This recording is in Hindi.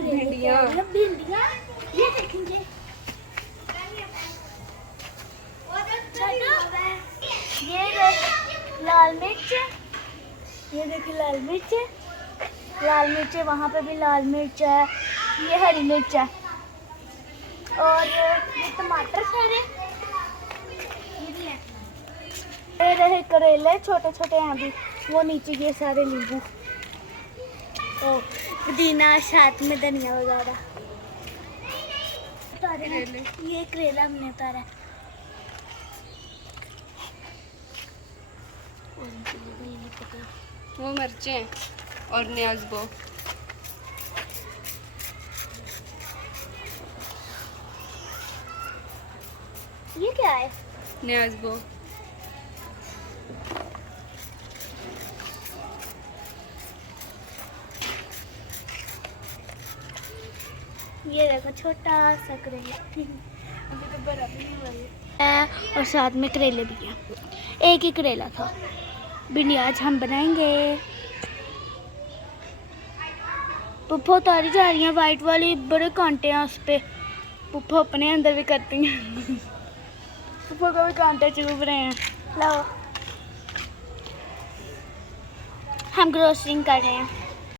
भिंडियाँ ये देखेंगे। ये लाल मिर्च, ये देखिए लाल मिर्च है, वहाँ पे भी लाल मिर्च है, ये हरी मिर्च है और ये टमाटर सारे, ये रहे करेले छोटे छोटे हैं अभी, वो नीचे ये सारे नींबू और पुदीना साथ में धनिया वगैरह। ये करेला हमने उतारा। वो मिर्चें और न्याज़बो। ये क्या है? न्याज़बो ये देखो छोटा सा करेला, अभी तो बड़ा भी नहीं हुआ है और साथ में करेले भी हैं। एक ही करेला था। भिंडियाँ आज हम बनाएंगे। पुप्पो उतारी जा रही हैं वाइट वाली, बड़े कांटे हैं उस पे। पुप्पो अपने अंदर भी करती हैं। पुप्पो को भी कांटे चुभ रहे हैं। लो हम ग्रोसरिंग कर रहे हैं।